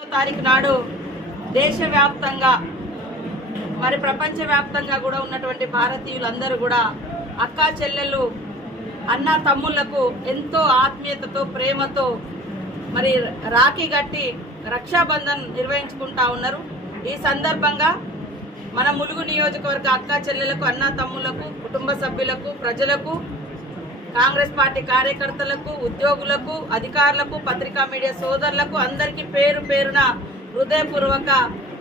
తారీఖు నాడు దేశవ్యాప్తంగా మరి ప్రపంచవ్యాప్తంగా కూడా ఉన్నటువంటి భారతీయులందరూ కూడా అక్కా చెల్లెళ్ళు అన్న తమ్ముళ్లకు ఎంతో ఆత్మీయతతో ప్రేమతో మరి రాఖీ కట్టి రక్షాబంధన్ నిర్వహించుకుంటా ఉన్నారు. ఈ సందర్భంగా మన ములుగు నియోజకవర్గ అక్కా చెల్లెలకు అన్న తమ్ముళ్లకు కుటుంబ సభ్యులకు ప్రజలకు కాంగ్రెస్ పార్టీ కార్యకర్తలకు ఉద్యోగులకు అధికారులకు పత్రికా మీడియా సోదరులకు అందరికీ పేరు పేరున హృదయపూర్వక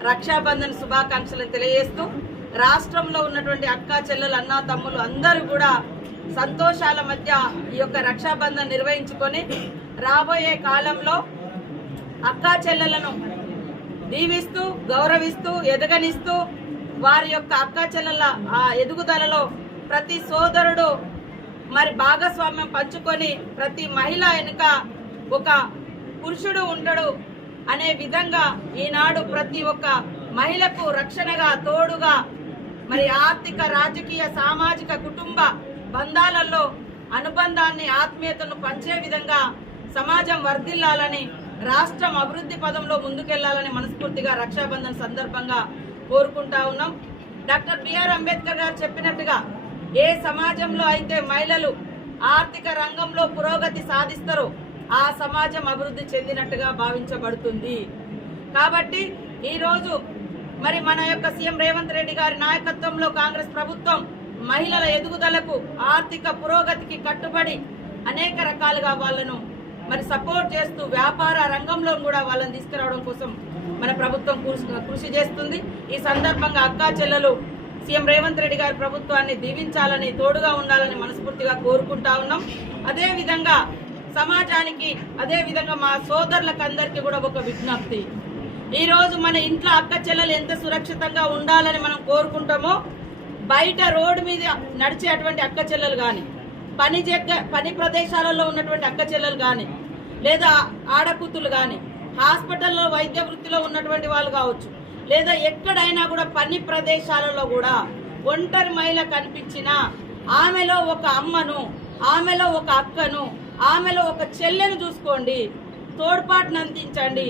రక్షాబంధన్ శుభాకాంక్షలు తెలియజేస్తూ రాష్ట్రంలో ఉన్నటువంటి అక్కా చెల్లెలు అన్నా తమ్ములు అందరూ కూడా సంతోషాల మధ్య ఈ యొక్క రక్షాబంధన్ నిర్వహించుకొని రాబోయే కాలంలో అక్కా చెల్లెలను దీవిస్తూ గౌరవిస్తూ ఎదగనిస్తూ వారి యొక్క అక్కా చెల్లెల ఎదుగుదలలో ప్రతి సోదరుడు మరి భాగస్వామ్యం పంచుకొని ప్రతి మహిళ వెనుక ఒక పురుషుడు ఉంటాడు అనే విధంగా ఈనాడు ప్రతి ఒక్క మహిళకు రక్షణగా తోడుగా మరి ఆర్థిక రాజకీయ సామాజిక కుటుంబ బంధాలలో అనుబంధాన్ని ఆత్మీయతను పంచే విధంగా సమాజం వర్ధిల్లాలని రాష్ట్రం అభివృద్ధి పదంలో ముందుకెళ్లాలని మనస్ఫూర్తిగా రక్షాబంధన్ సందర్భంగా కోరుకుంటా ఉన్నాం. డాక్టర్ బిఆర్ అంబేద్కర్ గారు చెప్పినట్టుగా ఏ సమాజంలో అయితే మహిళలు ఆర్థిక రంగంలో పురోగతి సాధిస్తారో ఆ సమాజం అభివృద్ధి చెందినట్టుగా భావించబడుతుంది. కాబట్టి ఈరోజు మరి మన యొక్క సీఎం రేవంత్ రెడ్డి గారి నాయకత్వంలో కాంగ్రెస్ ప్రభుత్వం మహిళల ఎదుగుదలకు ఆర్థిక పురోగతికి కట్టుబడి అనేక రకాలుగా వాళ్ళను మరి సపోర్ట్ చేస్తూ వ్యాపార రంగంలో కూడా వాళ్ళని తీసుకురావడం కోసం మన ప్రభుత్వం కృషి చేస్తుంది. ఈ సందర్భంగా అక్కా చెల్లెలు సీఎం రేవంత్ రెడ్డి గారి ప్రభుత్వాన్ని దీవించాలని తోడుగా ఉండాలని మనస్ఫూర్తిగా కోరుకుంటా ఉన్నాం. అదేవిధంగా సమాజానికి అదేవిధంగా మా సోదరులకు అందరికీ కూడా ఒక విజ్ఞప్తి. ఈరోజు మన ఇంట్లో అక్క చెల్లెలు ఎంత సురక్షితంగా ఉండాలని మనం కోరుకుంటామో బయట రోడ్డు మీద నడిచేటువంటి అక్క చెల్లెలు కానీ పని ప్రదేశాలలో ఉన్నటువంటి అక్క చెల్లెలు కానీ లేదా ఆడకూతులు కానీ హాస్పిటల్లో వైద్య వృత్తిలో ఉన్నటువంటి వాళ్ళు కావచ్చు లేదా ఎక్కడైనా కూడా పని ప్రదేశాలలో కూడా ఒంటరి మహిళ కనిపించినా ఆమెలో ఒక అమ్మను ఆమెలో ఒక అక్కను ఆమెలో ఒక చెల్లెను చూసుకోండి, తోడ్పాటును అందించండి.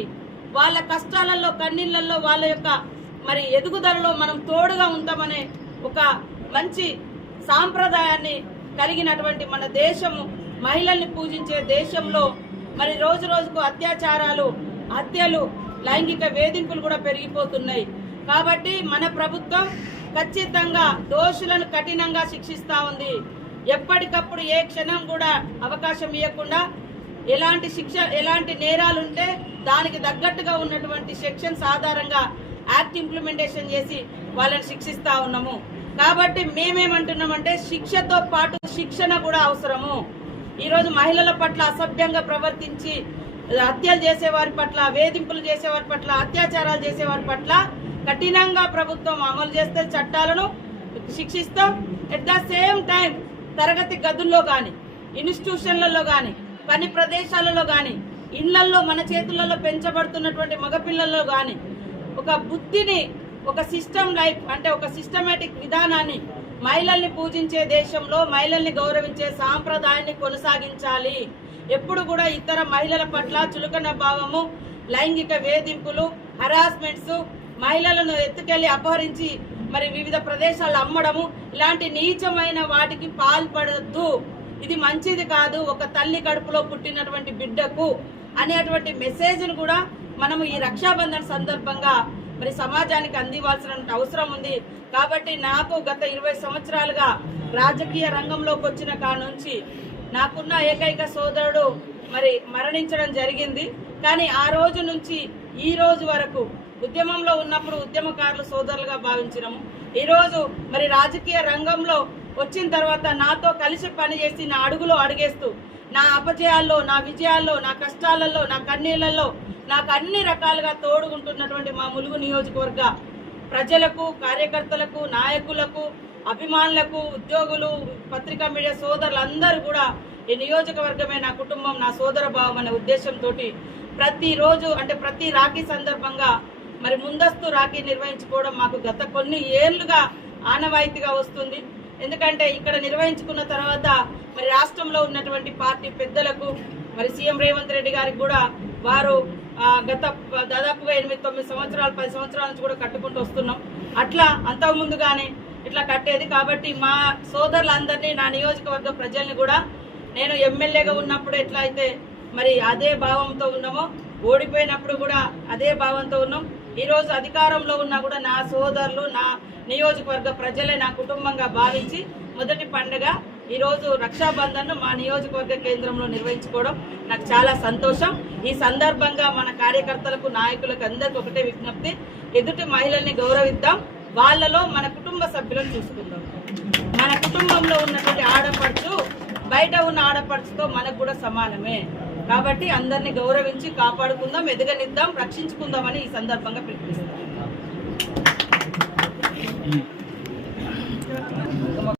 వాళ్ళ కష్టాలలో కన్నీళ్ళల్లో వాళ్ళ యొక్క మరి ఎదుగుదలలో మనం తోడుగా ఉంటామనే ఒక మంచి సాంప్రదాయాన్ని కలిగినటువంటి మన దేశము మహిళల్ని పూజించే దేశంలో మరి రోజు రోజుకు అత్యాచారాలు హత్యలు లైంగిక వేధింపులు కూడా పెరిగిపోతున్నాయి. కాబట్టి మన ప్రభుత్వం ఖచ్చితంగా దోషులను కఠినంగా శిక్షిస్తూ ఉంది. ఎప్పటికప్పుడు ఏ క్షణం కూడా అవకాశం ఇవ్వకుండా ఎలాంటి నేరాలుంటే దానికి తగ్గట్టుగా ఉన్నటువంటి సెక్షన్స్ ఆధారంగా యాక్ట్ ఇంప్లిమెంటేషన్ చేసి వాళ్ళని శిక్షిస్తూ ఉన్నాము. కాబట్టి మేమేమంటున్నామంటే శిక్షతో పాటు శిక్షణ కూడా అవసరము. ఈరోజు మహిళల పట్ల అసభ్యంగా ప్రవర్తించి హత్యలు చేసేవారి పట్ల వేధింపులు చేసేవారి పట్ల అత్యాచారాలు చేసేవారి పట్ల కఠినంగా ప్రభుత్వం అమలు చేస్తే చట్టాలను శిక్షిస్తాం. ఎట్ ద సేమ్ టైం తరగతి గదుల్లో కానీ ఇన్స్టిట్యూషన్లలో కానీ పని ప్రదేశాలలో కానీ ఇళ్లలో మన చేతులలో పెంచబడుతున్నటువంటి మగపిల్లల్లో కానీ ఒక బుద్ధిని ఒక సిస్టమ్ లైఫ్ అంటే ఒక సిస్టమేటిక్ విధానాన్ని మహిళల్ని పూజించే దేశంలో మహిళల్ని గౌరవించే సాంప్రదాయాన్ని కొనసాగించాలి. ఎప్పుడు కూడా ఇతర మహిళల పట్ల చులకన భావము లైంగిక వేధింపులు హరాస్మెంట్స్ మహిళలను ఎత్తుకెళ్లి అపహరించి మరి వివిధ ప్రదేశాలు అమ్మడము ఇలాంటి నీచమైన వాటికి పాల్పడద్దు. ఇది మంచిది కాదు ఒక తల్లి కడుపులో పుట్టినటువంటి బిడ్డకు అనేటువంటి మెసేజ్ను కూడా మనము ఈ రక్షాబంధన్ సందర్భంగా మరి సమాజానికి అందివ్వాల్సిన అవసరం ఉంది. కాబట్టి నాకు గత 20 సంవత్సరాలుగా రాజకీయ రంగంలోకి వచ్చిన కానుంచి నాకున్న ఏకైక సోదరుడు మరి మరణించడం జరిగింది. కానీ ఆ రోజు నుంచి ఈ రోజు వరకు ఉద్యమంలో ఉన్నప్పుడు ఉద్యమకారులు సోదరులుగా భావించినాము. ఈరోజు మరి రాజకీయ రంగంలో వచ్చిన తర్వాత నాతో కలిసి పనిచేసి నా అడుగులో అడుగేస్తూ నా అపజయాల్లో నా విజయాల్లో నా కష్టాలలో నా కన్నీళ్లలో నాకు అన్ని రకాలుగా తోడుకుంటున్నటువంటి మా ములుగు నియోజకవర్గ ప్రజలకు కార్యకర్తలకు నాయకులకు అభిమానులకు ఉద్యోగులు పత్రికా మీడియా సోదరులందరూ కూడా ఈ నియోజకవర్గమే నా కుటుంబం నా సోదర భావం అనే ఉద్దేశంతో ప్రతిరోజు అంటే ప్రతి రాఖీ సందర్భంగా మరి ముందస్తు రాఖీ నిర్వహించుకోవడం మాకు గత కొన్ని ఏళ్లుగా ఆనవాయితీగా వస్తుంది. ఎందుకంటే ఇక్కడ నిర్వహించుకున్న తర్వాత మరి రాష్ట్రంలో ఉన్నటువంటి పార్టీ పెద్దలకు మరి సీఎం రేవంత్ రెడ్డి గారికి కూడా వారు గత దాదాపుగా 8-9 సంవత్సరాలు 10 సంవత్సరాల నుంచి కూడా కట్టుకుంటూ వస్తున్నాం. అట్లా అంతకుముందుగానే ఇట్లా కట్టేది. కాబట్టి మా సోదరులందరినీ, నా నియోజకవర్గ ప్రజల్ని కూడా నేను ఎమ్మెల్యేగా ఉన్నప్పుడు ఎట్లా అయితే మరి అదే భావంతో ఉన్నామో, ఓడిపోయినప్పుడు కూడా అదే భావంతో ఉన్నాం. ఈరోజు అధికారంలో ఉన్నా కూడా నా సోదరులు, నా నియోజకవర్గ ప్రజలే నా కుటుంబంగా భావించి మొదటి పండుగ ఈరోజు రక్షాబంధన్ను మా నియోజకవర్గ కేంద్రంలో నిర్వహించుకోవడం నాకు చాలా సంతోషం. ఈ సందర్భంగా మన కార్యకర్తలకు, నాయకులకు అందరికీ ఒకటే విజ్ఞప్తి, ఎదుటి మహిళల్ని గౌరవిద్దాం, వాళ్ళలో మన కుటుంబ సభ్యులను చూసుకుందాం. మన కుటుంబంలో ఉన్నటువంటి ఆడపడుచు బయట ఉన్న ఆడపడుచుతో మనకు కూడా సమానమే. కాబట్టి అందరినీ గౌరవించి కాపాడుకుందాం, ఎదగనిద్దాం, రక్షించుకుందామని ఈ సందర్భంగా పిలుపునిస్తాం.